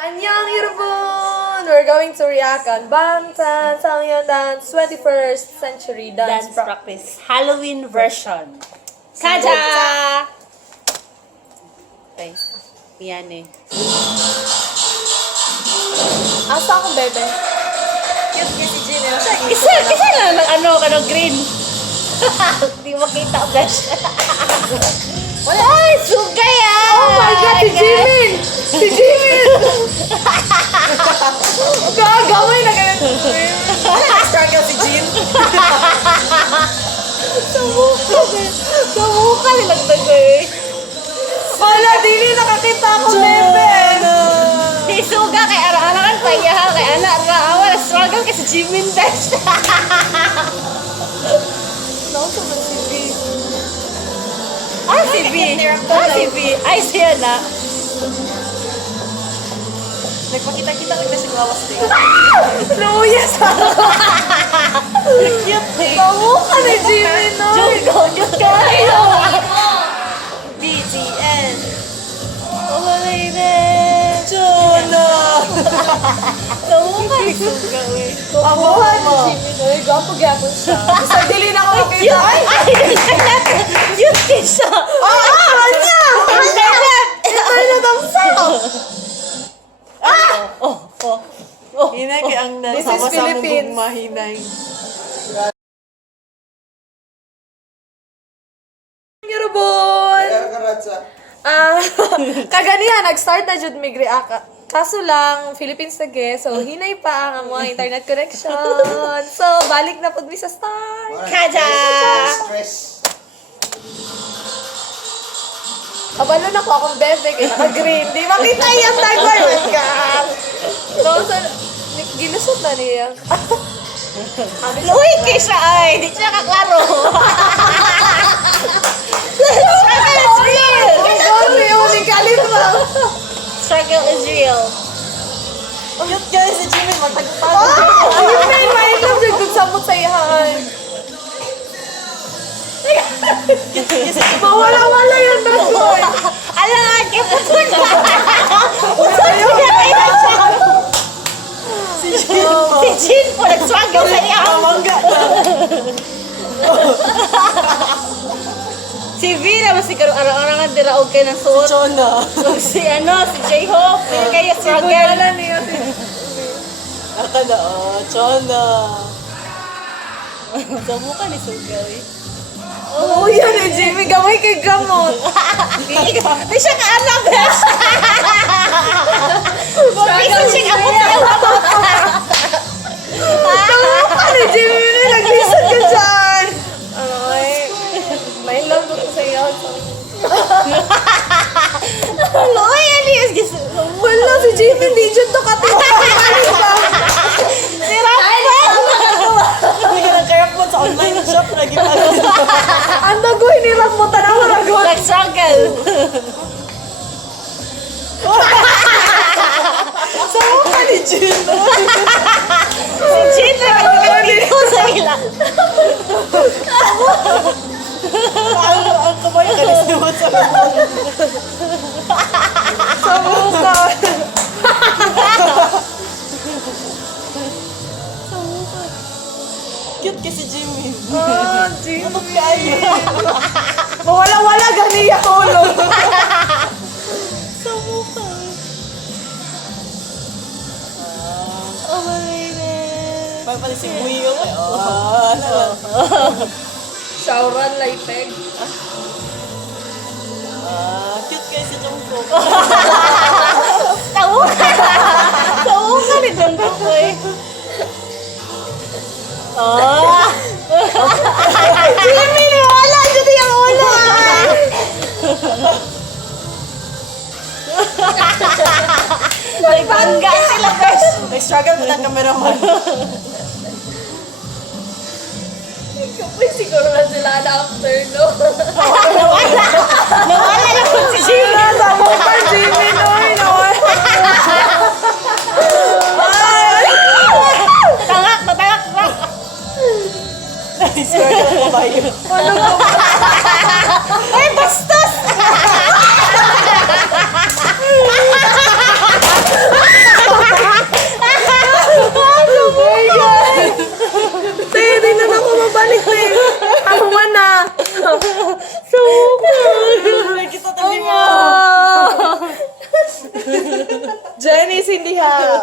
Annyeong Yorobun! We're going to react on 방탄소년단's 21st Century Dance Practice. Halloween version. Kaja! Okay. Yan eh. Asa akong bebe? Cute niya si Jimin. Isa lang ng green. Di makita, guys. Ay, sugay ah! Oh my God, si Jimin! Si Jimin! Gagamay na kayo. Struggle si Jin. Sa mukha nilang tagay. Wala, dili nakakita akong bebe. Di suga kay ara-arangan pa iya ha. Kay anak raawa na struggle kay si Jimin guys. Nauso man si B. Si B. Si B. Ay, siya na. Nagpakita-kita lang na si Lawas din. Luyas ako. Cute eh. Kamukha ni Jimin, no? Jud ko. BTS. Walay na. Jono. Kamukha ni suga eh. Kamukha ni Jimin, no? Gwapo gyapon siya. Basta dili na ako makita. Ay! Cute din siya. Anya! Ito na tong Hinay kay ang This is sama-sama Philippines. gugma hinay. Yorobun! Kaganihan, nag-start na jud mig react. Kaso lang, Philippines na so hinay pa ang mga internet connection. So, balik na pud mi sa start. Kaja! Kabalo na ko akong bebe kay naka-green. Di makita yung tagway. Oh my God! No, so, gilusot na niya. Uy, kay siya ay. Di siya kaklaro. Struggle is real. Sorry, uling kalit mo. Struggle is real. Cute guys si Jimin. Magtagpag. Ayun na yung mainom dyan kung samot sa ihaan. Mawala-wala yung tagway. Alam nga, kaya po Si Jin po. Si Jin po, nag-struggle sa niya. Mangga na. Si Vira, mas siguro araw-arangan diraog kayo ng suot. Jono. Si J-Hope, hindi kayo struggle. Wala niya si... Aka na Jono. Sa mukha ni Sugay. Oo, yan eh, Jimmy. Gamay kay gamot. Di siya ka-anak, bes. Mag-isa siya ka-anak. Kamukha ni Jimmy na nag-listen ka dyan. Ay, may love ko sa iyo. Uy, ano yung gusto? Wala, si Jimmy, di dyan to katiwa. Si Rafael! Hindi ka nag-karap mo sa online shop. Lagi pa. Ang dagoy ni Ram mo, tanawa na gawin. Nag-struggle. Sa mukha ni Jin. Si Jin na nag-dito sa ila. Ang kamay ka rin sinuot sa remote. Sa mukha. Cute kasi Jimin. Ah, Jimmy. Ano kayo? Mawala-wala gani yung ulo. Sa mukha. Oh, my Parang pala si Muyo. Shauran, laipeg. Cute kayo si Jungkook. Sa mukha ni Jungkook ko eh. Jimmy, wala dito yung ulo ah! May bangga sila guys. Nag-struggle mo ng cameraman. Kapag siguro na sila na after, no? Nawala na po si Jimmy. Sa mukha, Jimmy, no? Tatangak. Nag-struggle mo ba yun? Ay, bastos! Janice, hindi ha.